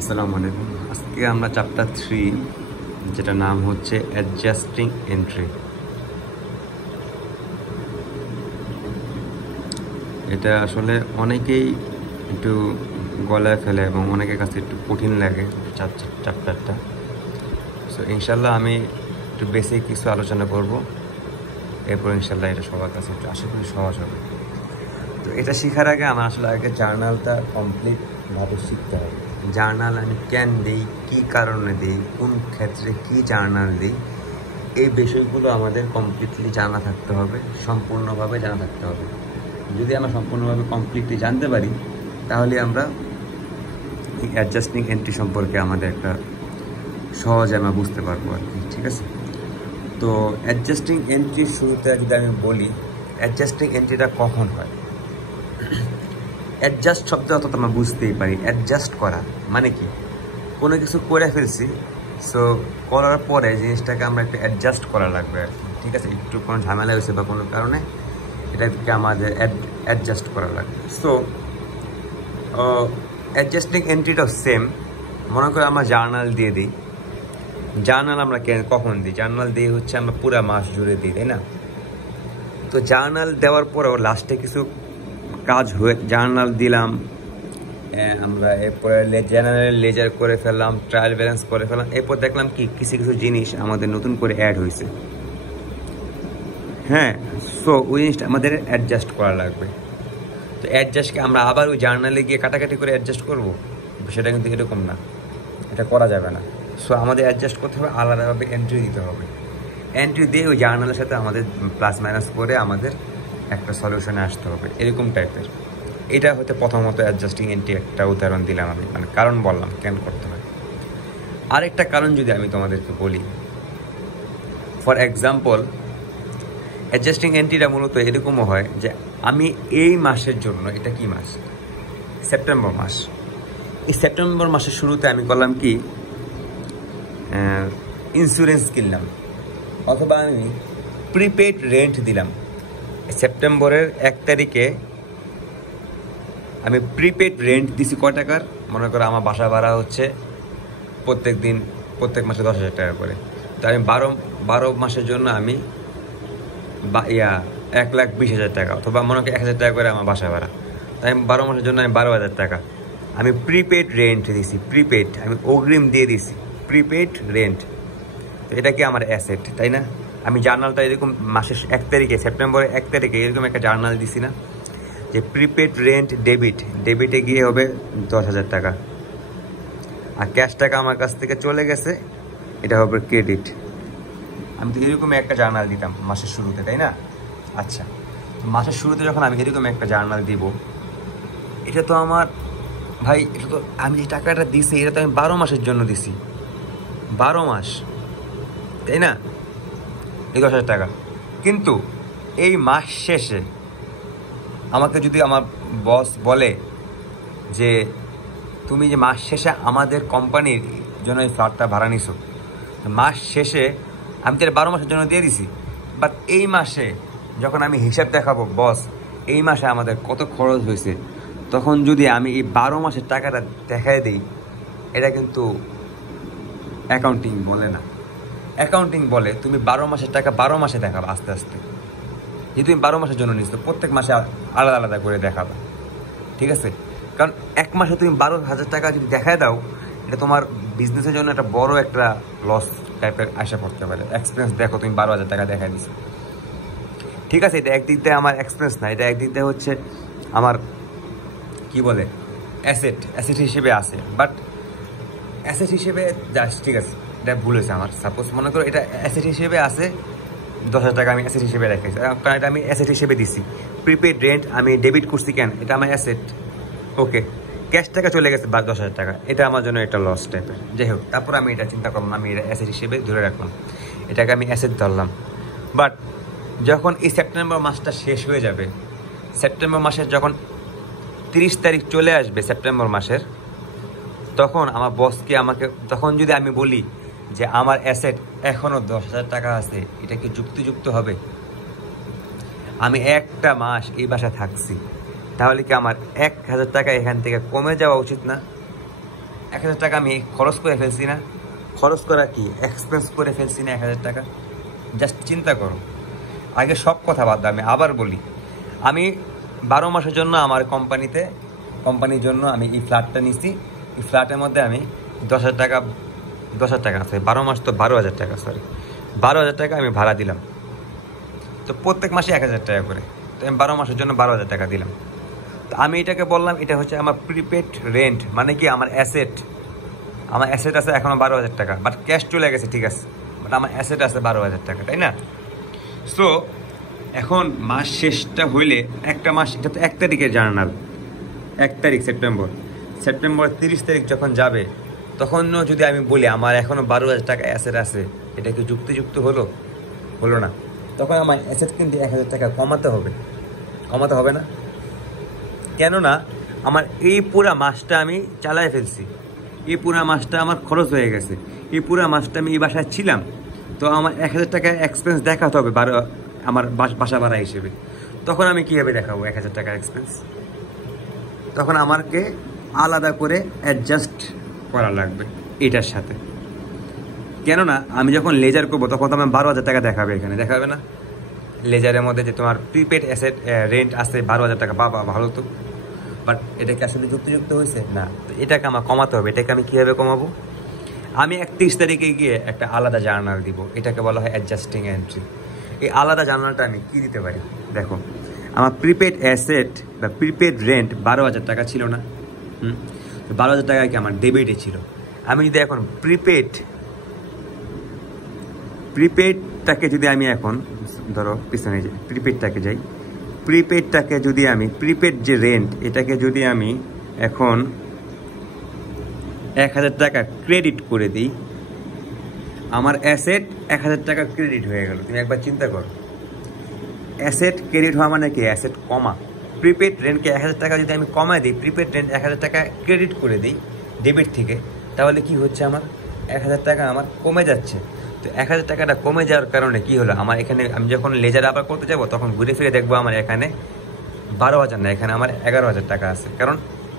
আসসালামু আলাইকুম। আজকে আমরা চ্যাপ্টার 3 যেটা নাম হচ্ছে অ্যাডজাস্টিং এন্ট্রি। এটা আসলে অনেকেই একটু গলায় ফেলে এবং অনেকের কাছে একটু কঠিন লাগে চ্যাপ্টারটা। সো ইনশাল্লাহ আমি একটু বেসিক কিছু আলোচনা করব, এরপর ইনশাল্লাহ এটা সবার কাছে একটু আশা করি সহজ হবে। তো এটা শেখার আগে আমার আসলে আগে জার্নালটা কমপ্লিটভাবে শিখতে হবে। জার্নাল আমি কেন দিই, কী কারণে দিই, কোন ক্ষেত্রে কী জার্নাল দিই, এই বিষয়গুলো আমাদের কমপ্লিটলি জানা থাকতে হবে, সম্পূর্ণভাবে জানা থাকতে হবে। যদি আমরা সম্পূর্ণভাবে কমপ্লিটলি জানতে পারি তাহলে আমরা এই অ্যাডজাস্টিং এন্ট্রি সম্পর্কে আমাদের একটা সহজে আমরা বুঝতে পারবো আর কি। ঠিক আছে, তো অ্যাডজাস্টিং এন্ট্রির শুরুতে যদি আমি বলি অ্যাডজাস্টিং এন্ট্রিটা কখন হয়। অ্যাডজাস্ট শব্দ অত আমরা বুঝতেই পারি। অ্যাডজাস্ট করা মানে কি, কোনো কিছু করে ফেলছি, সো করার পরে জিনিসটাকে আমরা একটু অ্যাডজাস্ট করা লাগবে আর কি। ঠিক আছে, একটু কোনো ঝামেলা হয়েছে বা কোনো কারণে এটাকে আমাদের অ্যাডজাস্ট করা লাগবে। সো অ্যাডজাস্টিং এন্ট্রিটাও সেম। মনে করে আমরা জার্নাল দিয়ে দিই। জার্নাল আমরা কখন দিই? জার্নাল দিয়ে হচ্ছে আমরা পুরো মাস জুড়ে দিই, তাই না? তো জার্নাল দেওয়ার পরেও লাস্টে কিছু কাজ হয়ে জার্নাল দিলাম, আমরা এরপরে জেনারেল লেজার করে ফেললাম, ট্রায়াল ব্যালেন্স করে ফেললাম, এরপর দেখলাম কি কিছু কিছু জিনিস আমাদের নতুন করে অ্যাড হয়েছে। হ্যাঁ, সো ওই জিনিসটা আমাদের অ্যাডজাস্ট করা লাগবে। তো অ্যাডজাস্টকে আমরা আবার ওই জার্নালে গিয়ে কাটাকাটি করে অ্যাডজাস্ট করবো, সেটা কিন্তু এরকম না, এটা করা যাবে না। সো আমাদের অ্যাডজাস্ট করতে হবে, আলাদাভাবে এন্ট্রি দিতে হবে। এন্ট্রি দিয়ে ওই জার্নালের সাথে আমাদের প্লাস মাইনাস করে আমাদের একটা সলিউশনে আসতে হবে, এরকম টাইপের। এটা হতে প্রথমত অ্যাডজাস্টিং এন্ট্রি একটা উদাহরণ দিলাম আমি, মানে কারণ বললাম কেন করতে হয়। আরেকটা কারণ যদি আমি তোমাদেরকে বলি, ফর এক্সাম্পল অ্যাডজাস্টিং এন্ট্রিটা মূলত এরকমও হয় যে আমি এই মাসের জন্য, এটা কি মাস? সেপ্টেম্বর মাস। এই সেপ্টেম্বর মাসের শুরুতে আমি করলাম কি, ইন্স্যুরেন্স কিনলাম, অথবা আমি প্রিপেড রেন্ট দিলাম। সেপ্টেম্বরের 1 তারিখে আমি প্রিপেড রেন্ট দিছি কয় টাকার? মনে করো আমার বাসা ভাড়া হচ্ছে প্রত্যেক মাসে 10,000 টাকা করে। তো আমি বারো মাসের জন্য আমি 1,20,000 টাকা, অথবা মনে করি 1,000 টাকা করে আমার বাসা ভাড়া। তাই আমি 12 মাসের জন্য আমি 12,000 টাকা আমি প্রিপেড রেন্ট দিছি। প্রিপেড আমি অগ্রিম দিয়ে দিছি, প্রিপেড রেন্ট। তো এটা কি আমার অ্যাসেট, তাই না? আমি জার্নালটা এরকম মাসের 1 তারিখে, সেপ্টেম্বরের 1 তারিখে এরকম একটা জার্নাল দিছি না, যে প্রিপেড রেন্ট ডেবিটে গিয়ে হবে 10,000 টাকা, আর ক্যাশ টাকা আমার কাছ থেকে চলে গেছে, এটা হবে ক্রেডিট। আমি তো এরকম একটা জার্নাল দিতাম মাসের শুরুতে, তাই না? আচ্ছা, মাসের শুরুতে যখন আমি এরকম একটা জার্নাল দিব, এটা তো আমার ভাই, এটা তো আমি যে টাকাটা দিছি এটা তো আমি 12 মাসের জন্য দিছি, 12 মাস, তাই না? এই 10,000 টাকা। কিন্তু এই মাস শেষে আমাকে যদি আমার বস বলে যে তুমি যে মাস শেষে আমাদের কোম্পানির জন্য এই ফ্ল্যাটটা ভাড়া নিছো, মাস শেষে আমি তো 12 মাসের জন্য দিয়ে দিছি, বাট এই মাসে যখন আমি হিসাব দেখাবো বস এই মাসে আমাদের কত খরচ হয়েছে, তখন যদি আমি এই 12 মাসের টাকাটা দেখাই দিই, এটা কিন্তু অ্যাকাউন্টিং বলে না। অ্যাকাউন্টিং বলে তুমি 12 মাসের টাকা 12 মাসে দেখাবা আস্তে আস্তে। যে তুমি 12 মাসের জন্য নিচ্ছ, প্রত্যেক মাসে আলাদা আলাদা করে দেখাবা, ঠিক আছে? কারণ এক মাসে তুমি 12,000 টাকা যদি দেখায় দাও, এটা তোমার বিজনেসের জন্য একটা বড় একটা লস টাইপের আশা করতে পারে। এক্সপেন্স দেখো তুমি 12,000 টাকা দেখায় দিচ্ছ, ঠিক আছে, এটা একদিক দিয়ে আমার এক্সপেন্স না, এটা একদিক দিয়ে হচ্ছে আমার কি বলে অ্যাসেট হিসেবে আছে। বাট অ্যাসেট হিসেবে জাস্ট, ঠিক আছে, এটা ভুল হয়েছে আমার। সাপোজ মনে করো এটা অ্যাসেট হিসেবে আছে, 10,000 টাকা আমি অ্যাসেট হিসেবে রেখেছি, কারণ এটা আমি অ্যাসেট হিসেবে দিছি। প্রিপেড রেন্ট আমি ডেবিট করছি, কেন? এটা আমার অ্যাসেট, ওকে। ক্যাশ টাকা চলে গেছে 10,000 টাকা, এটা আমার জন্য একটা লস টাইপের। যাই হোক, তারপর আমি এটা চিন্তা করলাম, আমি এটা অ্যাসেট হিসেবে ধরে রাখলাম, এটাকে আমি অ্যাসেট ধরলাম। বাট যখন এই সেপ্টেম্বর মাসটা শেষ হয়ে যাবে, সেপ্টেম্বর মাসের যখন 30 তারিখ চলে আসবে সেপ্টেম্বর মাসের, তখন আমার বসকে তখন যদি আমি বলি যে আমার অ্যাসেট এখনও 10,000 টাকা আছে, এটা কি যুক্তিযুক্ত হবে? আমি একটা মাস এই বাসায় থাকছি, তাহলে কি আমার 1,000 টাকা এখান থেকে কমে যাওয়া উচিত না? 1000 টাকা আমি খরচ করে ফেলছি না? খরচ করা কি এক্সপেন্স করে ফেলছি না 1000 টাকা? জাস্ট চিন্তা করো। আগে সব কথা বাদ দাও, আমি আবার বলি, আমি 12 মাসের জন্য আমার কোম্পানির জন্য আমি এই ফ্ল্যাটটা নিছি। এই ফ্ল্যাটের মধ্যে আমি 10,000 টাকা 12 মাস তো 12,000 টাকা, সরি 12,000 টাকা আমি ভাড়া দিলাম। তো প্রত্যেক মাসে 1000 টাকা করে, তো আমি 12 মাসের জন্য 12,000 টাকা দিলাম। তো আমি এটাকে বললাম এটা হচ্ছে আমার প্রিপেড রেন্ট, মানে কি আমার অ্যাসেট আছে এখনও 12,000 টাকা, বাট ক্যাশ চলে গেছে, ঠিক আছে, বাট আমার অ্যাসেট আছে 12,000 টাকা, তাই না? সো এখন মাস শেষটা হইলে একটা মাস, এটা তো 1 তারিখের জার্নাল, 1 তারিখ সেপ্টেম্বর 30 তারিখ যখন যাবে তখনও যদি আমি বলি আমার এখনও 12,000 টাকা অ্যাসেট আছে, এটা কি যুক্তিযুক্ত হলো না? তখন আমার অ্যাসেট কিন্তু 1,000 টাকা কমাতে হবে না? কেননা আমার এই পুরা মাসটা আমি চালায় ফেলছি, এই পুরা মাসটা আমার খরচ হয়ে গেছে, এই পুরা মাসটা আমি এই বাসায় ছিলাম, তো আমার 1,000 টাকার এক্সপেন্স দেখাতে হবে আমার বাসা ভাড়া হিসেবে। তখন আমি কীভাবে দেখাবো 1,000 টাকার এক্সপেন্স? তখন আমাকে আলাদা করে অ্যাডজাস্ট করা লাগবে এটার সাথে। কেননা আমি যখন লেজার করবো তখন তো আমার 12,000 টাকা দেখাবে না? লেজারের মধ্যে যে তোমার প্রিপেড অ্যাসেট রেন্ট আছে 12,000 টাকা, বাবা ভালো তো, বাট এটা কি আসলে যুক্তিযুক্ত হয়েছে না? তো এটাকে আমার কমাতে হবে। এটাকে আমি কীভাবে কমাবো? আমি 31 তারিখে গিয়ে একটা আলাদা জার্নাল দিব, এটাকে বলা হয় অ্যাডজাস্টিং এন্ট্রি। এই আলাদা জার্নালটা আমি কী দিতে পারি? দেখো, আমার প্রিপেড অ্যাসেট বা প্রিপেড রেন্ট 12,000 টাকা ছিল না? 12,000 টাকা কি আমার ডেবিটে ছিল। আমি যদি এখন প্রিপেডটাকে যদি আমি এখন ধরো পিছনে যাই, প্রিপেডটাকে যদি আমি প্রিপেড যে রেন্ট এটাকে যদি আমি এখন 1,000 টাকা ক্রেডিট করে দিই, আমার অ্যাসেট 1,000 টাকা ক্রেডিট হয়ে গেল। তুমি একবার চিন্তা করো, অ্যাসেট ক্রেডিট হওয়া মানে কি? অ্যাসেট কমা। প্রিপেড রেন্টকে 1,000 টাকা যদি আমি কমায় দিই, প্রিপেড রেন্ট 1,000 টাকা ক্রেডিট করে দিই ডেবিট থেকে, তাহলে কি হচ্ছে? আমার 1,000 টাকা আমার কমে যাচ্ছে। তো 1,000 টাকাটা কমে যাওয়ার কারণে কি হলো? আমার এখানে আমি যখন লেজার আবার করতে যাব তখন ঘুরে ফিরে দেখবো আমার এখানে 12,000 না, এখানে আমার 11,000 টাকা আছে। কারণ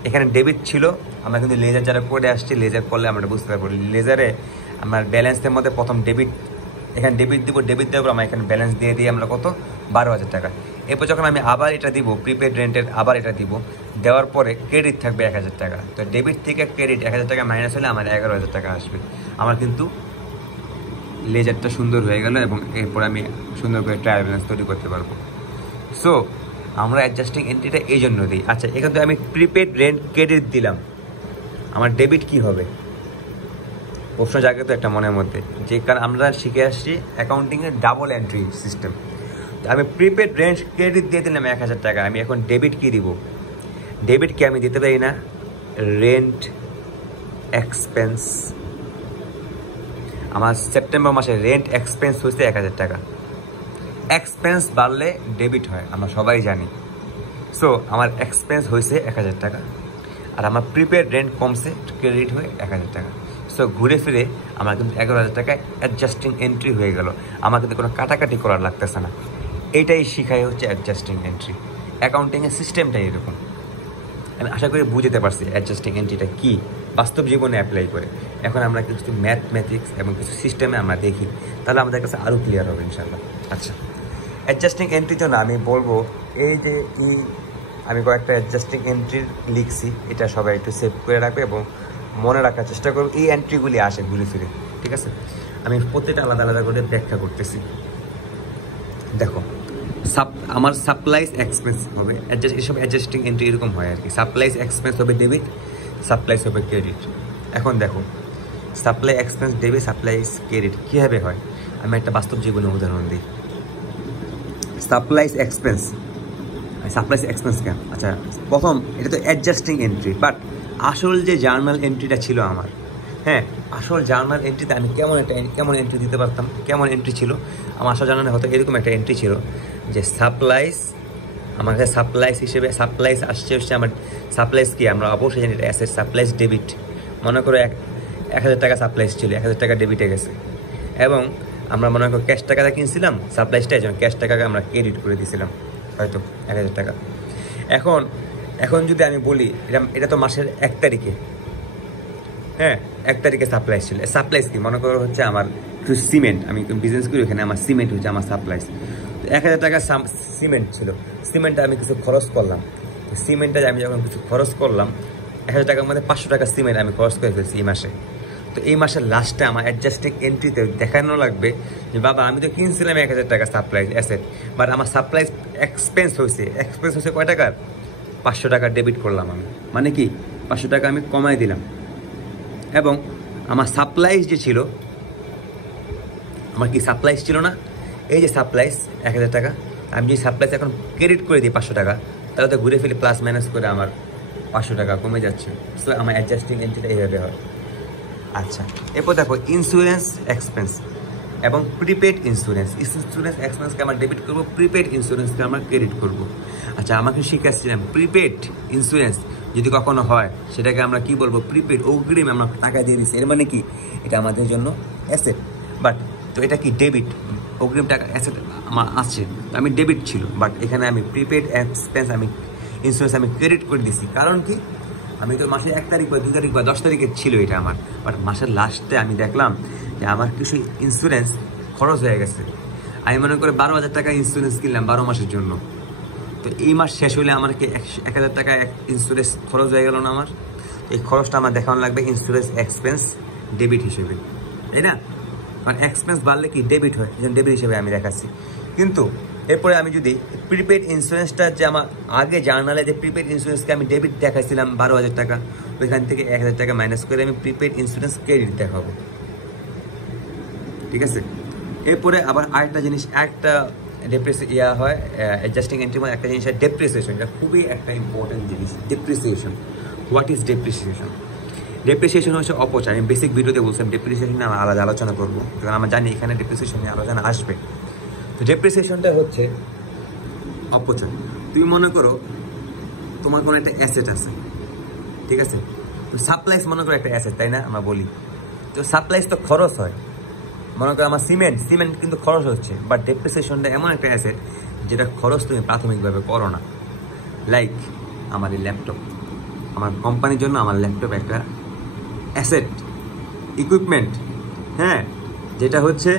এখানে ডেবিট ছিল, আমরা কিন্তু লেজার যারা করে আসছি, লেজার করলে আমরা বুঝতে পারবো লেজারে আমার ব্যালেন্সের মধ্যে প্রথম এখানে ডেবিট দেবো, আমরা এখানে ব্যালেন্স দিয়ে আমরা কত 12,000 টাকা। এরপর যখন আমি আবার এটা দিব প্রিপেড রেন্টের, আবার এটা দেওয়ার পরে ক্রেডিট থাকবে 1,000 টাকা। তো ডেবিট থেকে ক্রেডিট 1,000 টাকা মাইনাস হলে আমার 11,000 টাকা আসবে। আমার কিন্তু লেজারটা সুন্দর হয়ে গেল এবং এরপর আমি সুন্দর করে ট্রায়াল ব্যালেন্স তৈরি করতে পারবো। সো আমরা অ্যাডজাস্টিং এন্ট্রিটা এই জন্য দিই। আচ্ছা, এখান থেকে আমি প্রিপেড রেন্ট ক্রেডিট দিলাম, আমার ডেবিট কি হবে? প্রশ্ন জাগে তো একটা মনের মধ্যে, যে কারণ আমরা শিখে আসছি অ্যাকাউন্টিংয়ের ডাবল এন্ট্রি সিস্টেম। তো আমি প্রিপেড রেন্ট ক্রেডিট দিয়ে দিলাম 1,000 টাকা, আমি এখন ডেবিট কি দিব? ডেবিট কি আমি দিতে পারি না? Rent expense. আমার সেপ্টেম্বর মাসে রেন্ট এক্সপেন্স হচ্ছে 1,000 টাকা। এক্সপেন্স বাড়লে ডেবিট হয়, আমরা সবাই জানি। সো আমার এক্সপেন্স হয়েছে 1,000 টাকা, আর আমার প্রিপেড রেন্ট কমছে, ক্রেডিট হয়ে 1,000 টাকা। সো ঘুরে ফিরে আমার কিন্তু 11,000 টাকায় অ্যাডজাস্টিং এন্ট্রি হয়ে গেল, আমার কিন্তু কোনো কাটাকাটি করার লাগতেছে না। এইটাই শিখাই হচ্ছে অ্যাডজাস্টিং এন্ট্রি। অ্যাকাউন্টিংয়ের সিস্টেমটাই এরকম। আমি আশা করি বুঝতে পারছি অ্যাডজাস্টিং এন্ট্রিটা কী, বাস্তব জীবনে অ্যাপ্লাই করে। এখন আমরা কিছু ম্যাথমেটিক্স এবং কিছু সিস্টেমে আমরা দেখি, তাহলে আমাদের কাছে আরও ক্লিয়ার হবে ইনশাল্লাহ। আচ্ছা, অ্যাডজাস্টিং এন্ট্রির জন্য আমি বলবো এই যে আমি কয়েকটা অ্যাডজাস্টিং এন্ট্রি লিখছি, এটা সবাই একটু সেভ করে রাখবে এবং মনে রাখার চেষ্টা করবো। এই এন্ট্রিগুলি আসে ঘুরে ফিরে, ঠিক আছে? আমি প্রত্যেকটা আলাদা আলাদা করে ব্যাখ্যা করতেছি। দেখো, আমার সাপ্লাইজ এক্সপেন্স হবে এসব অ্যাডজাস্টিং এন্ট্রি এরকম হয় আর কি। সাপ্লাইজ এক্সপেন্স হবে ডেবিট, সাপ্লাইজ হবে ক্রেডিট। এখন দেখো, supply expense debit, supplies credit কীভাবে হয়? আমি একটা বাস্তব জীবনের উদাহরণ দিই। সাপ্লাইজ এক্সপেন্স কেন? আচ্ছা, প্রথম এটা তো অ্যাডজাস্টিং এন্ট্রি, বাট আসল যে জার্নাল এন্ট্রিটা ছিল আমার, হ্যাঁ, আসল জার্নাল এন্ট্রিতে আমি কেমন এন্ট্রি দিতে পারতাম? কেমন এন্ট্রি ছিল আমার আসল জার্নালে? হয়তো এরকম একটা এন্ট্রি ছিল যে সাপ্লাইজ, আমার কাছে সাপ্লাইজ হিসেবে সাপ্লাইজ আসছে আমার সাপ্লাইজ কি আমরা অবশ্যই জানি অ্যাসেট সাপ্লাইজ ডেবিট। মনে করো 1,000 টাকা সাপ্লাইজ ছিল, 1,000 টাকা ডেবিটে গেছে, এবং আমরা মনে করো ক্যাশ টাকাটা কিনছিলাম, সাপ্লাইজটা যেমন ক্যাশ টাকাকে আমরা ক্রেডিট করে দিয়েছিলাম হয়তো 1,000 টাকা। এখন যদি আমি বলি এটা তো মাসের 1 তারিখে, হ্যাঁ 1 তারিখে সাপ্লাইজ ছিল। সাপ্লাইজ কি মনে করো হচ্ছে আমার কিছু সিমেন্ট, আমি বিজনেস করি ওখানে আমার সিমেন্ট হচ্ছে আমার সাপ্লাইজ। তো 1000 টাকা সিমেন্ট ছিল, সিমেন্টটা আমি কিছু খরচ করলাম। তো সিমেন্টটা আমি যখন কিছু খরচ করলাম 1000 টাকার মধ্যে 500 টাকা সিমেন্ট আমি খরচ করে ফেলছি এই মাসে। তো এই মাসের লাস্টে আমার অ্যাডজাস্টিং এন্ট্রিতে দেখানো লাগবে যে বাবা আমি তো কিনছিলাম 1000 টাকা সাপ্লাইজ অ্যাসেট, বাট আমার সাপ্লাইজ এক্সপেন্স হয়েছে কয় টাকার? 500 টাকা ডেবিট করলাম আমি, মানে কি 500 টাকা আমি কমাই দিলাম। এবং আমার সাপ্লাইজ যে ছিল, আমার কি সাপ্লাইজ ছিল না, এই যে সাপ্লাইজ 1000 টাকা, আমি যদি সাপ্লাইজ এখন ক্রেডিট করে দিই 500 টাকা, তাহলে তো ঘুরে ফেলে প্লাস মাইনাস করে আমার 500 টাকা কমে যাচ্ছে। সো আমার অ্যাডজাস্টিং এন্ট্রিটা এইভাবে হয়। আচ্ছা, এরপর দেখো ইন্স্যুরেন্স এক্সপেন্স এবং প্রিপেড ইন্স্যুরেন্স এক্সপেন্সকে আমরা ডেবিট করবো, প্রিপেড ইন্স্যুরেন্সকে আমরা ক্রেডিট করবো। আচ্ছা, আমাকে শিখাচ্ছিলাম প্রিপেড ইন্স্যুরেন্স যদি কখনো হয় সেটাকে আমরা কি বলবো? প্রিপেড, অগ্রিম আমরা টাকা দিয়ে দিচ্ছি। এর মানে কি এটা আমাদের জন্য অ্যাসেট, বাট তো এটা কি ডেবিট, অগ্রিম টাকা অ্যাসেট আমার আছে, আমি ডেবিট ছিল, বাট এখানে আমি প্রিপেড এক্সপেন্স আমি ইন্স্যুরেন্স আমি ক্রেডিট করে দিচ্ছি। কারণ কি আমি তো মাসের 1 তারিখ বা 2 তারিখ বা 10 তারিখে ছিল এটা আমার, বাট মাসের লাস্টে আমি দেখলাম যে আমার কিছু ইন্স্যুরেন্স খরচ হয়ে গেছে। আমি মনে করে 12,000 টাকা ইন্স্যুরেন্স কিনলাম 12 মাসের জন্য। তো এই মাস শেষ হলে আমার কি 1000 টাকা ইন্স্যুরেন্স খরচ হয়ে গেল না? আমার এই খরচটা আমার দেখানো লাগবে ইন্স্যুরেন্স এক্সপেন্স ডেবিট হিসেবে, তাই না? কারণ এক্সপেন্স বাড়লে কি ডেবিট হয়, এই জন্য ডেবিট হিসেবে আমি দেখাচ্ছি। কিন্তু এরপরে আমি যদি প্রিপেড ইন্স্যুরেন্সটা যে আমার আগে জার্নালে যে প্রিপেড ইন্স্যুরেন্সকে আমি ডেবিট দেখাইছিলাম 12,000 টাকা, ওইখান থেকে 1000 টাকা মাইনাস করে আমি প্রিপেড ইন্স্যুরেন্স ক্রেডিট দেখাবো, ঠিক আছে? এরপরে আবার আরেকটা জিনিস, একটা হয় অ্যাডজাস্টিং এন্ট্রি মধ্যে একটা জিনিস হয় ডেপ্রিসিয়েশন। এটা খুবই একটা ইম্পর্টেন্ট জিনিস, depreciation. What is depreciation? Depreciation হচ্ছে অপচয়। আমি বেসিক ভিডিওতে বলছিলাম ডেপ্রিসিয়েশন নিয়ে আমরা আলাদা আলোচনা করবো, কারণ আমরা জানি এখানে ডেপ্রিসিয়েশন নিয়ে আলোচনা আসবে। তো ডেপ্রিসিয়েশনটা হচ্ছে অপচয়। তুমি মনে করো তোমার কোনো একটা অ্যাসেট আছে, ঠিক আছে? তো সাপ্লাইজ মনে করো একটা অ্যাসেট, তাই না? আমরা বলি তো সাপ্লাইজ তো খরচ হয়। মনে করো আমার সিমেন্ট কিন্তু খরচ হচ্ছে, বাট ডেপ্রিসিয়েশনটা এমন একটা অ্যাসেট যেটা খরচ তুমি প্রাথমিকভাবে করো না। লাইক আমার এই ল্যাপটপ, আমার কোম্পানির জন্য আমার ল্যাপটপ একটা অ্যাসেট, ইকুইপমেন্ট, হ্যাঁ, যেটা হচ্ছে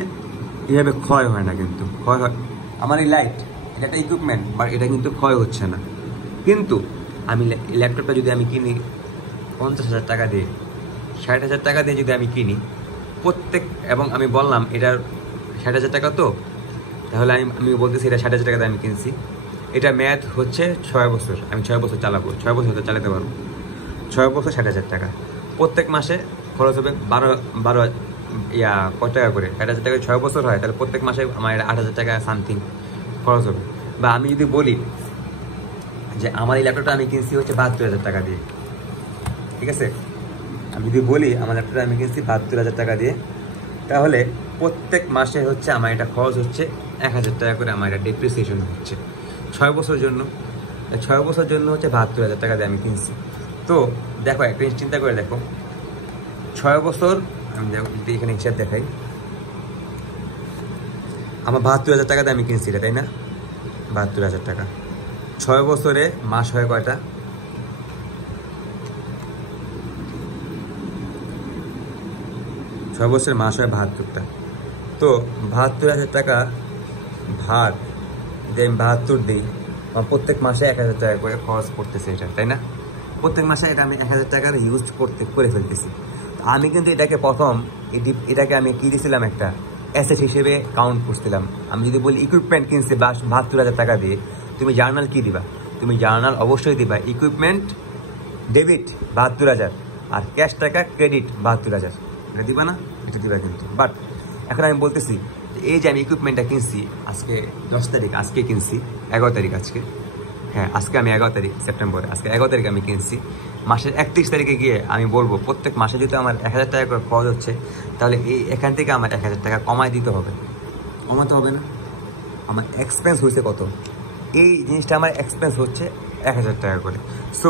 এভাবে ক্ষয় হয় না, কিন্তু ক্ষয় হয়। আমার এই লাইট, এটা একটা ইকুইপমেন্ট, বাট এটা কিন্তু ক্ষয় হচ্ছে না। কিন্তু আমি ল্যাপটপটা যদি আমি কিনি 50,000 টাকা দিয়ে, 60,000 টাকা দিয়ে যদি আমি কিনি এবং আমি বললাম এটার 60,000 টাকা, তো তাহলে আমি বলতেছি এটা 60,000 টাকা দিয়ে আমি কিনছি। এটা মেয়াদ হচ্ছে 6 বছর, আমি 6 বছর চালাবো, 6 বছর হতে চালাতে পারবো। 6 বছর 60,000 টাকা, প্রত্যেক মাসে খরচ হবে 12 কত টাকা করে? 60,000 টাকা 6 বছর হয়, তাহলে প্রত্যেক মাসে আমার 8,000 টাকা সামথিং খরচ হবে। বা আমি যদি বলি যে আমার এই ল্যাপটপটা আমি কিনছি হচ্ছে 72,000 টাকা দিয়ে, ঠিক আছে? আমি যদি বলি আমার ল্যাপটপটা আমি কিনছি 72,000 টাকা দিয়ে, তাহলে প্রত্যেক মাসে হচ্ছে আমার এটা খরচ হচ্ছে 1,000 টাকা করে, আমার এটা ডেপ্রিসিয়েশন হচ্ছে 6 বছরের জন্য। 6 বছরের জন্য হচ্ছে 72,000 টাকা দিয়ে আমি কিনছি। তো দেখো একটা জিনিস চিন্তা করে দেখো, 6 বছর, আমি যদি এখানে হিসাব দেখাই, আমার 72,000 টাকা দিয়ে আমি কিনছি এটা, তাই না? 72,000 টাকা, 6 বছরে মাস হয় কয়টা? 6 বছরের মাস হয় 72টা। তো 72,000 টাকা ভাগ যে আমি 72 দিই, আমার প্রত্যেক মাসে 1,000 টাকা করে খরচ করতেছে এটা, তাই না? প্রত্যেক মাসে এটা আমি 1,000 টাকার ইউজ করে ফেলতেছি। আমি কিন্তু এটাকে আমি কি দিয়েছিলাম? একটা অ্যাসেট হিসেবে কাউন্ট করছিলাম। আমি যদি বলি ইকুইপমেন্ট কিনছি 72,000 টাকা দিয়ে, তুমি জার্নাল কি দিবা? তুমি জার্নাল অবশ্যই দিবা ইকুইপমেন্ট ডেবিট 72,000 আর ক্যাশ টাকা ক্রেডিট 72,000, এটা দিবা না? এটা দিবা কিন্তু। বাট এখন আমি বলতেছি যে এই যে আমি ইকুইপমেন্টটা কিনছি আজকে 10 তারিখ, আজকে কিনছি 11 তারিখ, আজকে, হ্যাঁ আজকে আমি 11 তারিখ সেপ্টেম্বরে, আজকে 11 তারিখে আমি কিনছি। মাসের 31 তারিখে গিয়ে আমি বলবো প্রত্যেক মাসে যদি আমার 1,000 টাকা করে খরচ হচ্ছে, তাহলে এখান থেকে আমার 1,000 টাকা কমায় দিতে হবে, কমাতে হবে না? আমার এক্সপেন্স হয়েছে কত? এই জিনিসটা আমার এক্সপেন্স হচ্ছে 1,000 টাকা করে। সো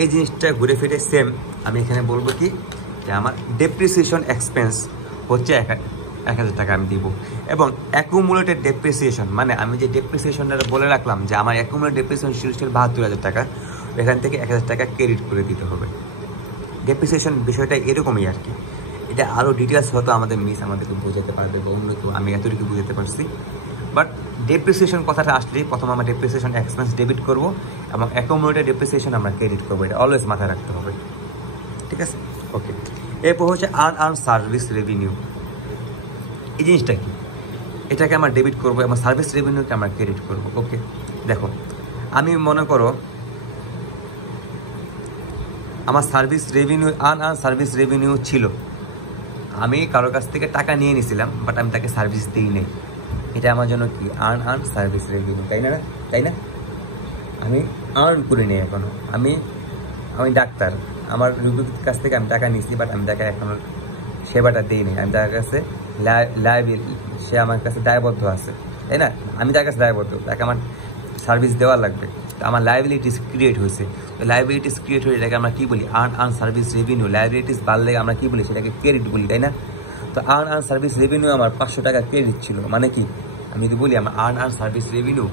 এই জিনিসটা ঘুরে ফিরে সেম আমি এখানে বলবো কি যে আমার ডেপ্রিসিয়েশন এক্সপেন্স হচ্ছে 1,000 টাকা আমি দিব। এবং অ্যাকুমুলেটেড ডেপ্রিসিয়েশন মানে আমি যে ডেপ্রিসিয়েশনটা বলে রাখলাম যে আমার অ্যাকুমুলেটেড ডেপ্রিসিয়েশন ছিল 72,000 টাকা, এখান থেকে 1,000 টাকা ক্রেডিট করে দিতে হবে। ডেপ্রিসিয়েশন বিষয়টা এরকমই আর কি। এটা আরও ডিটেলস হয়তো আমাদের মিস আমাদেরকে বোঝাতে পারবে বা অন্য কেউ, আমি এতটুকু বুঝাতে পারছি। বাট ডেপ্রিসিয়েশন কথাটা আসলেই প্রথম আমরা ডেপ্রিসিয়েশন এক্সপেন্স ডেবিট করবো এবং অ্যাকুমুলেটেড ডেপ্রিসিয়েশন আমরা ক্রেডিট করবো, এটা অলওয়েজ মাথায় রাখতে হবে, ঠিক আছে? ওকে, এরপর হচ্ছে আনআর্ন সার্ভিস রেভিনিউ। এই জিনিসটা কি? এটাকে আমরা ডেবিট করবো এবং সার্ভিস রেভিনিউকে আমরা ক্রেডিট করবো। ওকে, দেখো আমি মনে করো আমার service revenue unearned service revenue ছিল, আমি কারোর কাছ থেকে টাকা নিয়ে নিয়েছিলাম বাট আমি তাকে সার্ভিস দিই নাই, এটা আমার জন্য কি আনআর্ন সার্ভিস রেভিনিউ, তাই না? তাই না? আমি আর্ন করে নিই এখনো, আমি ডাক্তার, আমার রোগীর কাছ থেকে আমি টাকা নিয়েছি বাট আমি তাকে এখনো সেবাটা দিই নি, আমি তার কাছে সে আমার কাছে দায়বদ্ধ আছে, তাই না? আমি তার কাছে দায়বদ্ধ, তাকে আমার সার্ভিস দেওয়া লাগবে, তো আমার লায়াবিলিটিস ক্রিয়েট হয়েছে। তো লায়াবিলিটিস ক্রিয়েট হয়ে এটাকে আমরা কী বলি? Unearned service revenue. লায়াবিলিটিস বাড়লে আমরা কী বলি? সেটাকে ক্রেডিট বলি, তাই না? তো আনআর্ন সার্ভিস রেভিনিউ আমার 500 টাকা ক্রেডিট ছিল, মানে কি? আমি যদি বলি আমার আনআর্ন সার্ভিস রেভিনিউ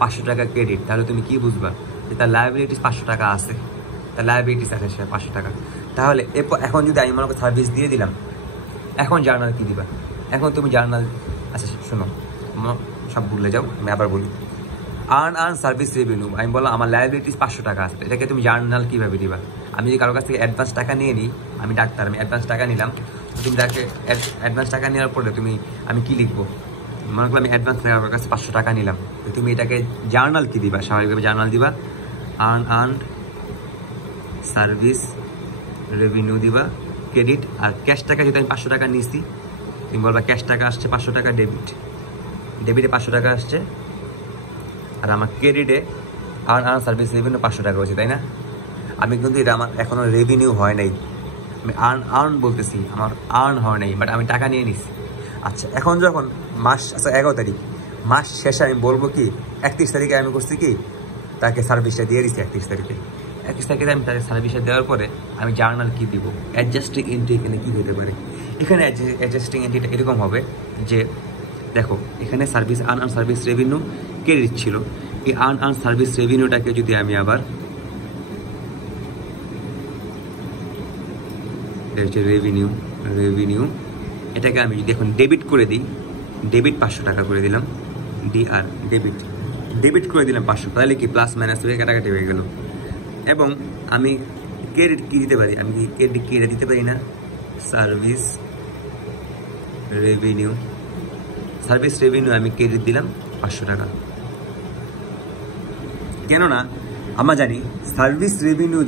500 টাকা ক্রেডিট, তাহলে তুমি কি বুঝবা? যে তার লায়াবিলিটিস 500 টাকা আছে, তার লায়াবিলিটিস আছে সে 500 টাকা। তাহলে এখন যদি আমি মনে করি সার্ভিস দিয়ে দিলাম, এখন জার্নাল কী দিবা? এখন তুমি জার্নাল, আচ্ছা শোনো, সব ভুলে যাও, আমি আবার বলি। আনআর্ন সার্ভিস রেভিনিউ, আমি বললাম আমার লায়াবিলিটিস 500 টাকা আছে, এটাকে তুমি জার্নাল কীভাবে দিবা? আমি যদি কারোর কাছ থেকে অ্যাডভান্স টাকা নিয়ে নিই, আমি ডাক্তার, আমি অ্যাডভান্স টাকা নিলাম, তুমি তাকে অ্যাডভান্স টাকা নেওয়ার পরে আমি কি লিখবো? মনে করলাম আমি অ্যাডভান্স কারোর কাছে 500 টাকা নিলাম, তো তুমি এটাকে জার্নাল কী দিবা? স্বাভাবিকভাবে জার্নাল দিবা আনআর্ন সার্ভিস রেভিনিউ দিবা ক্রেডিট। আর ক্যাশ টাকা যদি আমি 500 টাকা নিয়েছি, তুমি বলবা ক্যাশ টাকা আসছে 500 টাকা ডেবিটে 500 টাকা আসছে, আর আমার ক্রেডিটে আনআর্ন সার্ভিস রেভিনিউ 500 টাকা হয়েছে, তাই না? আমি কিন্তু এটা আমার এখনও রেভিনিউ হয় নাই, আমি আর্ন বলতেছি, আমার আর্ন হয় নাই, বাট আমি টাকা নিয়ে নিছি। আচ্ছা, এখন যখন মাস, আচ্ছা 11 তারিখ, মাস শেষে আমি বলবো কি 31 তারিখে আমি করছি কি তাকে সার্ভিসটা দিয়ে দিচ্ছি। 31 তারিখে আমি তাকে সার্ভিসটা দেওয়ার পরে আমি জার্নাল কী দিব? অ্যাডজাস্টিং এন্ট্রি এখানে কী হতে পারে? এখানে অ্যাডজাস্টিং এন্ট্রিটা এরকম হবে যে দেখো এখানে service unearned service revenue credit ছিল, এই আনআর্ন সার্ভিস রেভিনিউটাকে যদি আমি আবার রেভিনিউ এটাকে আমি যদি এখন ডেবিট করে দিই, ডেবিট 500 টাকা করে দিলাম, ডিআর ডেবিট করে দিলাম 500, তাহলে কি প্লাস মাইনাস হয়ে কাটাকাটি হয়ে গেল। এবং আমি ক্রেডিট কী দিতে পারি? আমি ক্রেডিট কি দিতে পারি না? সার্ভিস রেভিনিউ আমি ক্রেডিট দিলাম 500 টাকা। কেননা আমরা জানি সার্ভিস রেভিনিউ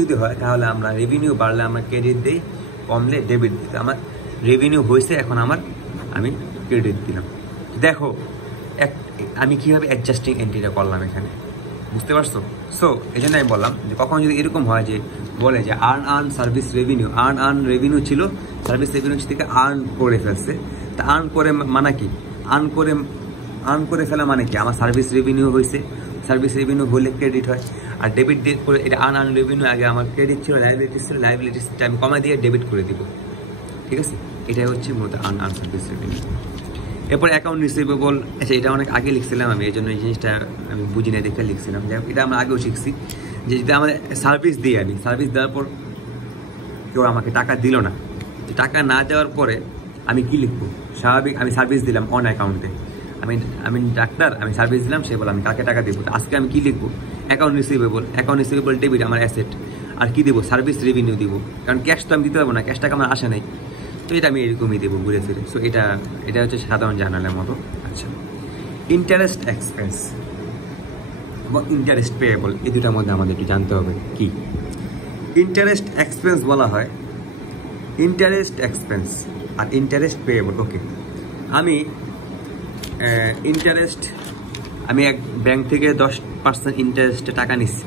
যদি হয় তাহলে আমরা রেভিনিউ বাড়লে আমরা ক্রেডিট দিই, কমলে ডেবিট দিই। আমার রেভিনিউ হয়েছে, এখন আমি ক্রেডিট দিলাম। দেখো আমি কীভাবে অ্যাডজাস্টিং এন্ট্রিটা করলাম এখানে, বুঝতে পারছো? সো এই জন্য আমি বললাম যে কখন যদি এরকম হয় যে বলে যে আর্ন সার্ভিস রেভিনিউ ছিল, সার্ভিস রেভিনিউ থেকে আর্ন করে ফেলছে, তা আর্ন করে মানে কি? আর্ন করে ফেলা মানে কি? আমার সার্ভিস রেভিনিউ হয়েছে, সার্ভিস রেভিনিউ হলে ক্রেডিট হয়, আর ডেবিট দিয়ে করে এটা আর্ন রেভিনিউ, আগে আমার ক্রেডিট ছিল, লাইবিলিটিসটা আমি কমা দিয়ে ডেবিট করে দিব, ঠিক আছে? এটাই হচ্ছে মূলত আর্ন সার্ভিস রেভিনিউ। এরপর অ্যাকাউন্ট রিসিভেবল, আচ্ছা এটা অনেক আগে লিখছিলাম আমি, এই জন্য এই জিনিসটা আমি বুঝি না দেখে লিখছিলাম, যাই হোক এটা আমরা আগেও শিখছি যে যদি আমাদের সার্ভিস দিই, আমি সার্ভিস দেওয়ার পর কেউ আমাকে টাকা দিল না, টাকা না দেওয়ার পরে আমি কি লিখবো? স্বাভাবিক আমি সার্ভিস দিলাম অন অ্যাকাউন্টে, আমি ডাক্তার, আমি সার্ভিস দিলাম, সে বলে আমি কাকে টাকা দেবো, আজকে আমি কি লিখবো? অ্যাকাউন্ট রিসিভেবল ডেবিট আমার অ্যাসেট, আর কি দেবো? সার্ভিস রেভিনিউ দিব, কারণ ক্যাশ তো আমি দিতে পারবো না, ক্যাশ টাকা আমার আসে নাই, তো এটা আমি এরকমই দেবো ঘুরে ফিরে। সো এটা হচ্ছে সাধারণ জার্নালের মতো। আচ্ছা, ইন্টারেস্ট এক্সপেন্স এবং ইন্টারেস্ট পেয়েবল, এই দুটার মধ্যে আমাদের একটু জানতে হবে কি ইন্টারেস্ট এক্সপেন্স বলা হয়। ইন্টারেস্ট এক্সপেন্স আর ইন্টারেস্ট পেয়েবল। ওকে, আমি আমি এক ব্যাংক থেকে 10% ইন্টারেস্টে টাকা নিচ্ছি,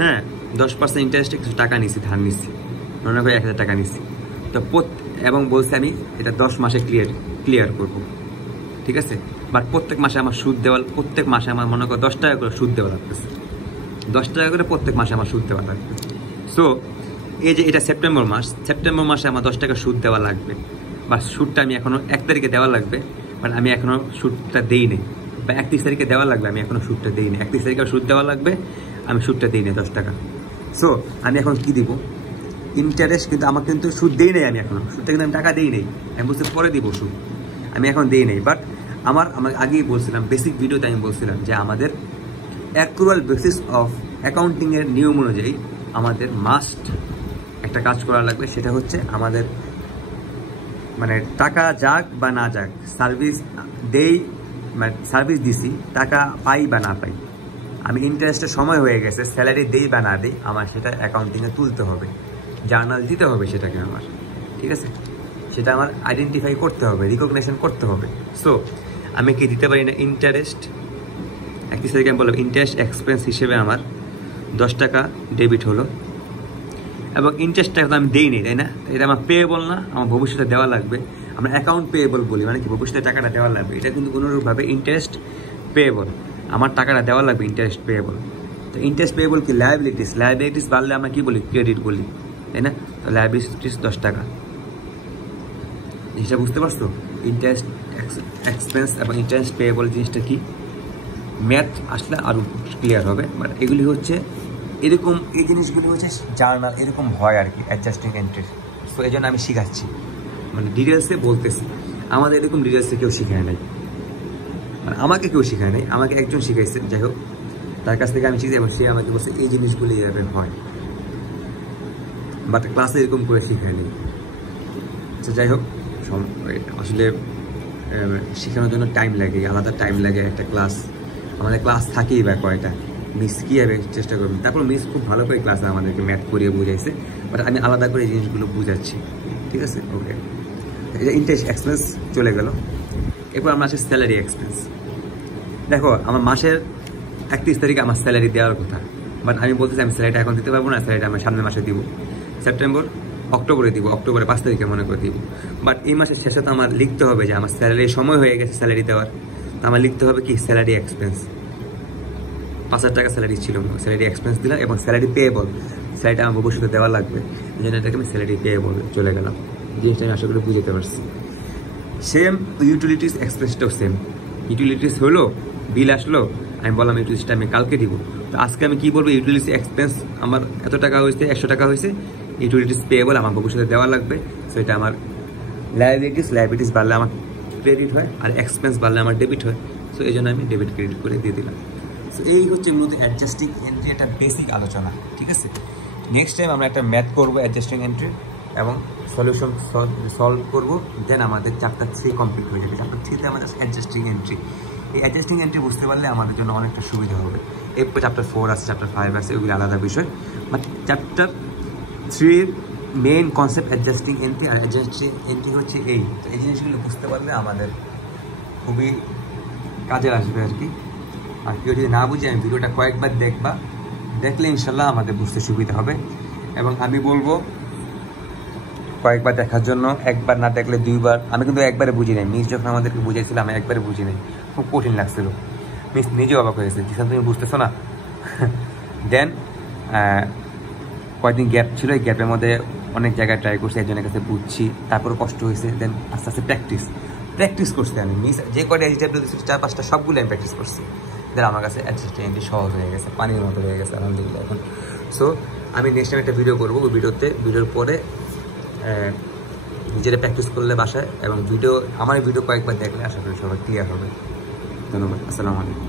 হ্যাঁ 10% ইন্টারেস্টে কিছু টাকা নিচ্ছি, ধার নিচ্ছি, মনে করে 1000 টাকা নিচ্ছি, তো এবং বলছি আমি এটা 10 মাসে ক্লিয়ার করব, ঠিক আছে? বাট প্রত্যেক মাসে আমার সুদ দেওয়া, প্রত্যেক মাসে আমার মনে করো 10 টাকা করে সুদ দেওয়া লাগতেছে, 10 টাকা করে প্রত্যেক মাসে আমার সুদ দেওয়া লাগবে। সো এই যে এটা সেপ্টেম্বর মাসে আমার 10 টাকা সুদ দেওয়া লাগবে, বা সুদটা আমি এখনও 1 তারিখে দেওয়া লাগবে, বাট আমি এখনও সুদটা দেই নি, বা 31 তারিখে দেওয়া লাগবে, আমি এখনও সুদটা দেই নি, 31 তারিখে সুদ দেওয়া লাগবে, আমি সুদটা দিই না 10 টাকা। সো আমি এখন কি দিব, ইন্টারেস্ট কিন্তু আমাকে কিন্তু সুদ দেই নেই, আমি এখনো সুদটা কিন্তু আমি টাকা দিই নেই, আমি বলছি পরে দিব সুদ, আমি এখন দিই নেই। বাট আমার আগেই বলছিলাম, বেসিক ভিডিওতে আমি বলছিলাম যে আমাদের অ্যাক্রুয়াল বেসিস অফ অ্যাকাউন্টিংয়ের নিয়ম অনুযায়ী আমাদের মাস্ট একটা কাজ করা লাগবে, সেটা হচ্ছে আমাদের মানে টাকা যাক বা না যাক, সার্ভিস দেই মানে সার্ভিস দিছি, টাকা পাই বা না পাই, আমি ইন্টারেস্টের সময় হয়ে গেছে, স্যালারি দেই বা না দিই, আমার সেটা অ্যাকাউন্টিংয়ে তুলতে হবে, জার্নাল দিতে হবে সেটাকে আমার, ঠিক আছে, সেটা আমার আইডেন্টিফাই করতে হবে, রিকগনিশন করতে হবে। সো আমি কি দিতে পারি না ইন্টারেস্ট, একটি সাথে আমি বললাম ইন্টারেস্ট এক্সপেন্স হিসেবে আমার 10 টাকা ডেবিট হলো, এবং ইন্টারেস্টটা তো আমি দিই নি, তাই না, এটা আমার পেয়েবল না, আমার ভবিষ্যতে দেওয়া লাগবে, আমরা অ্যাকাউন্ট পেয়েবল বলি, মানে কি ভবিষ্যতে টাকাটা দেওয়া লাগবে, এটা কিন্তু কোনোরূপভাবে ইন্টারেস্ট পেয়েবল, আমার টাকাটা দেওয়া লাগবে, ইন্টারেস্ট পেয়েবল। তো ইন্টারেস্ট পেয়েবল কি লায়াবিলিটিস বাড়লে আমরা কি বলি, ক্রেডিট বলি, তাই না, তো লায়াবিলিটিস 10 টাকা, জিনিসটা বুঝতে পারছো, ইন্টারেস্ট এক্সপেন্স এবং ইন্টারেস্ট পেয়েবল জিনিসটা কি, ম্যাথ আসলে আরও ক্লিয়ার হবে। বাট এগুলি হচ্ছে এরকম, এই জিনিসগুলি হচ্ছে জার্নাল এরকম হয় আর কি, অ্যাডজাস্টিং এন্ট্রি। সো এই জন্য আমি শিখাচ্ছি, মানে ডিটেলসে বলতেছি, আমাদের এরকম ডিটেলসে কেউ শিখায় নাই, মানে আমাকে কেউ শিখায় নাই, আমাকে একজন শিখাইছে, যাই হোক তার কাছ থেকে আমি শিখছি, এবং সে আমাকে বলছে এই জিনিসগুলি এইভাবে হয়, বাট ক্লাসে এরকম করে শিখায় নেই। আচ্ছা যাই হোক, আসলে শেখানোর জন্য টাইম লাগে, আলাদা টাইম লাগে, একটা ক্লাস, আমাদের ক্লাস থাকেই বা কয়টা, মিস কী হবে চেষ্টা করবেন, তারপর মিস খুব ভালো করে ক্লাসে আমাদেরকে ম্যাথ করিয়ে বুঝাইছে, বাট আমি আলাদা করে এই জিনিসগুলো বুঝাচ্ছি, ঠিক আছে। ওকে, এটা ইন্টারেস্ট এক্সপেন্স চলে গেল, এরপর আমরা আসি স্যালারি এক্সপেন্স। দেখো আমার মাসের 31 তারিখে আমার স্যালারি দেওয়ার কথা, বাট আমি বলতেছি আমি স্যালারিটা এখন দিতে পারবো না, স্যালারিটা আমি সামনের মাসে দিব, অক্টোবরে দিব, অক্টোবরে 5 তারিখে মনে করে দিব। বাট এই মাসের শেষে তো আমার লিখতে হবে যে আমার স্যালারির সময় হয়ে গেছে স্যালারি দেওয়ার, তো আমার লিখতে হবে কি স্যালারি এক্সপেন্স, 5,000 টাকা স্যালারি ছিল, স্যালারি এক্সপেন্স দিলাম, এবং স্যালারি পেয়েবল, স্যালারিটা আমার ভবিষ্যতে দেওয়া লাগবে, এই জন্য এটাকে আমি স্যালারি পেয়েবল চলে গেলাম, জিনিসটা আমি আশা করি বুঝতে পারছি। সেম ইউটিলিটিস এক্সপেন্সটাও সেম, ইউটিলিটিস হলো, বিল আসলো, আমি বললাম ইউটিলিটিসটা আমি কালকে দিব, তো আজকে আমি কী বলবো, ইউটিলিটিস এক্সপেন্স আমার এত টাকা হয়েছে, 100 টাকা হয়েছে, ইউটিলিটিস পেয়েবল আমার ভবিষ্যতে দেওয়া লাগবে, সেটা আমার লায়াবিলিটিস বাড়লে আমার ক্রেডিট হয়, আর এক্সপেন্স বাড়লে আমার ডেবিট হয়, সো এই জন্য আমি ডেবিট ক্রেডিট করে দিয়ে দিলাম। সো এই হচ্ছে মূলত অ্যাডজাস্টিং এন্ট্রি, একটা বেসিক আলোচনা, ঠিক আছে। নেক্সট টাইম আমরা একটা ম্যাথ করবো অ্যাডজাস্টিং এন্ট্রি এবং সলিউশন সলভ করবো, দেন আমাদের চ্যাপ্টার 3 কমপ্লিট হয়ে যাবে। চ্যাপ্টার 3তে আমাদের অ্যাডজাস্টিং এন্ট্রি, এই অ্যাডজাস্টিং এন্ট্রি বুঝতে পারলে আমাদের জন্য অনেকটা সুবিধা হবে। এরপর চ্যাপ্টার 4 আছে, চ্যাপ্টার 5 আছে, ওগুলো আলাদা বিষয়, but chapter 3 main concept adjusting entry, আর অ্যাডজাস্টিং এন্ট্রি হচ্ছে এই, তো এই জিনিসগুলো বুঝতে পারলে আমাদের খুবই কাজে আসবে আর কি। আর কেউ যদি না বুঝে, আমি ভিডিওটা কয়েকবার দেখলে ইনশাল্লাহ আমাদের বুঝতে সুবিধা হবে। এবং আমি বলবো কয়েকবার দেখার জন্য, একবার না দেখলে 2বার। আমি কিন্তু একবারে বুঝি নাই, মিস যখন আমাদেরকে বুঝাইছিল আমি একবারে বুঝি নাই, খুব কঠিন লাগছিল, মিস নিজেও অবাক হয়েছে, যেসব তুমি বুঝতেছো না। দেন কয়েকদিন গ্যাপ ছিল, এই গ্যাপের মধ্যে অনেক জায়গায় ট্রাই করছি, একজনের কাছে বুঝছি, তারপরে কষ্ট হয়েছে, দেন আস্তে আস্তে প্র্যাকটিস করছি আমি, মিস যে কয়টা এক্সাম্পল দিচ্ছি 4-5টা সবগুলো আমি প্র্যাকটিস করছি, দেন আমার কাছে অ্যাডজাস্টিং এন্ট্রি সহজ হয়ে গেছে, পানির মতো হয়ে গেছে আলহামদুলিল্লাহ এখন। সো আমি নেক্সট টাইম একটা ভিডিও করবো, ওই ভিডিওর পরে নিজেরা প্র্যাকটিস করলে বাসায়, এবং আমার ভিডিও কয়েকবার দেখলে আশা করি সবাই ক্লিয়ার হবে। ধন্যবাদ, আসসালামু আলাইকুম।